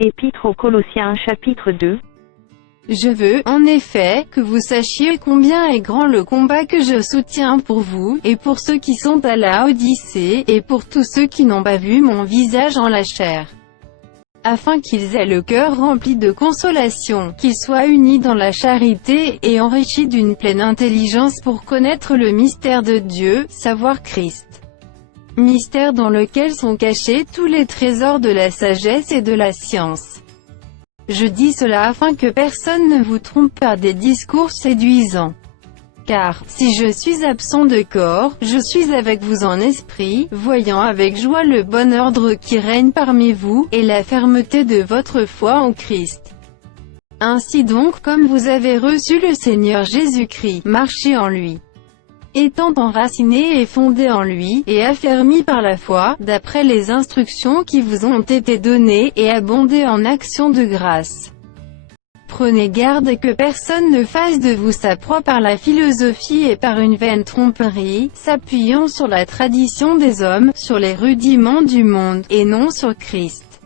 Épître aux Colossiens chapitre 2. Je veux, en effet, que vous sachiez combien est grand le combat que je soutiens pour vous, et pour ceux qui sont à la Odyssée, et pour tous ceux qui n'ont pas vu mon visage en la chair. Afin qu'ils aient le cœur rempli de consolation, qu'ils soient unis dans la charité, et enrichis d'une pleine intelligence pour connaître le mystère de Dieu, savoir Christ. Mystère dans lequel sont cachés tous les trésors de la sagesse et de la science. Je dis cela afin que personne ne vous trompe par des discours séduisants. Car, si je suis absent de corps, je suis avec vous en esprit, voyant avec joie le bon ordre qui règne parmi vous, et la fermeté de votre foi en Christ. Ainsi donc, comme vous avez reçu le Seigneur Jésus-Christ, marchez en lui. Étant enracinés et fondés en lui, et affermis par la foi, d'après les instructions qui vous ont été données, et abondez en actions de grâce. Prenez garde que personne ne fasse de vous sa proie par la philosophie et par une vaine tromperie, s'appuyant sur la tradition des hommes, sur les rudiments du monde, et non sur Christ.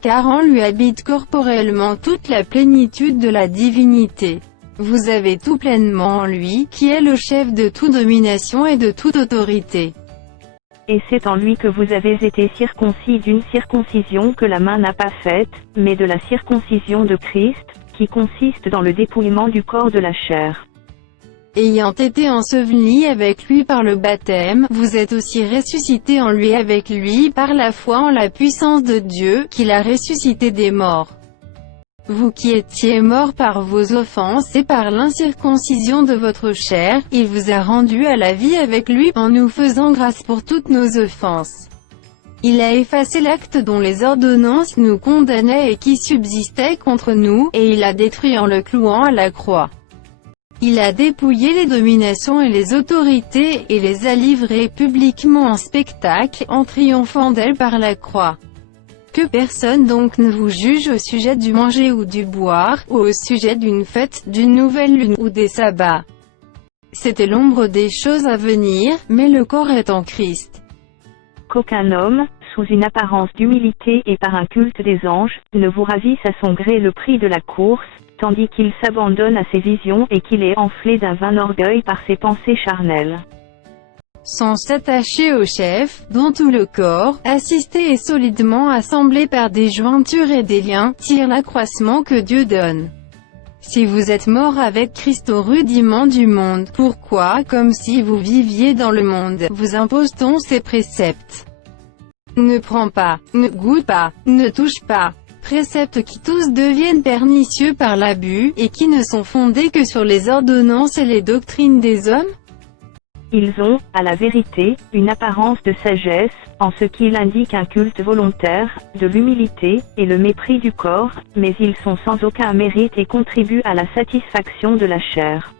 Car en lui habite corporellement toute la plénitude de la divinité. Vous avez tout pleinement en lui, qui est le chef de toute domination et de toute autorité. Et c'est en lui que vous avez été circoncis d'une circoncision que la main n'a pas faite, mais de la circoncision de Christ, qui consiste dans le dépouillement du corps de la chair. Ayant été ensevelis avec lui par le baptême, vous êtes aussi ressuscités en lui avec lui par la foi en la puissance de Dieu, qui l'a ressuscité des morts. Vous qui étiez morts par vos offenses et par l'incirconcision de votre chair, il vous a rendus à la vie avec lui, en nous faisant grâce pour toutes nos offenses. Il a effacé l'acte dont les ordonnances nous condamnaient et qui subsistait contre nous, et il l'a détruit en le clouant à la croix. Il a dépouillé les dominations et les autorités, et les a livrées publiquement en spectacle, en triomphant d'elles par la croix. Que personne donc ne vous juge au sujet du manger ou du boire, ou au sujet d'une fête, d'une nouvelle lune, ou des sabbats. C'était l'ombre des choses à venir, mais le corps est en Christ. Qu'aucun homme, sous une apparence d'humilité et par un culte des anges, ne vous ravisse à son gré le prix de la course, tandis qu'il s'abandonne à ses visions et qu'il est enflé d'un vain orgueil par ses pensées charnelles. Sans s'attacher au chef, dont tout le corps, assisté et solidement assemblé par des jointures et des liens, tire l'accroissement que Dieu donne. Si vous êtes morts avec Christ au rudiment du monde, pourquoi, comme si vous viviez dans le monde, vous impose-t-on ces préceptes? Ne prends pas, ne goûte pas, ne touche pas. Préceptes qui tous deviennent pernicieux par l'abus, et qui ne sont fondés que sur les ordonnances et les doctrines des hommes? Ils ont, à la vérité, une apparence de sagesse, en ce qu'il indique un culte volontaire, de l'humilité, et le mépris du corps, mais ils sont sans aucun mérite et contribuent à la satisfaction de la chair.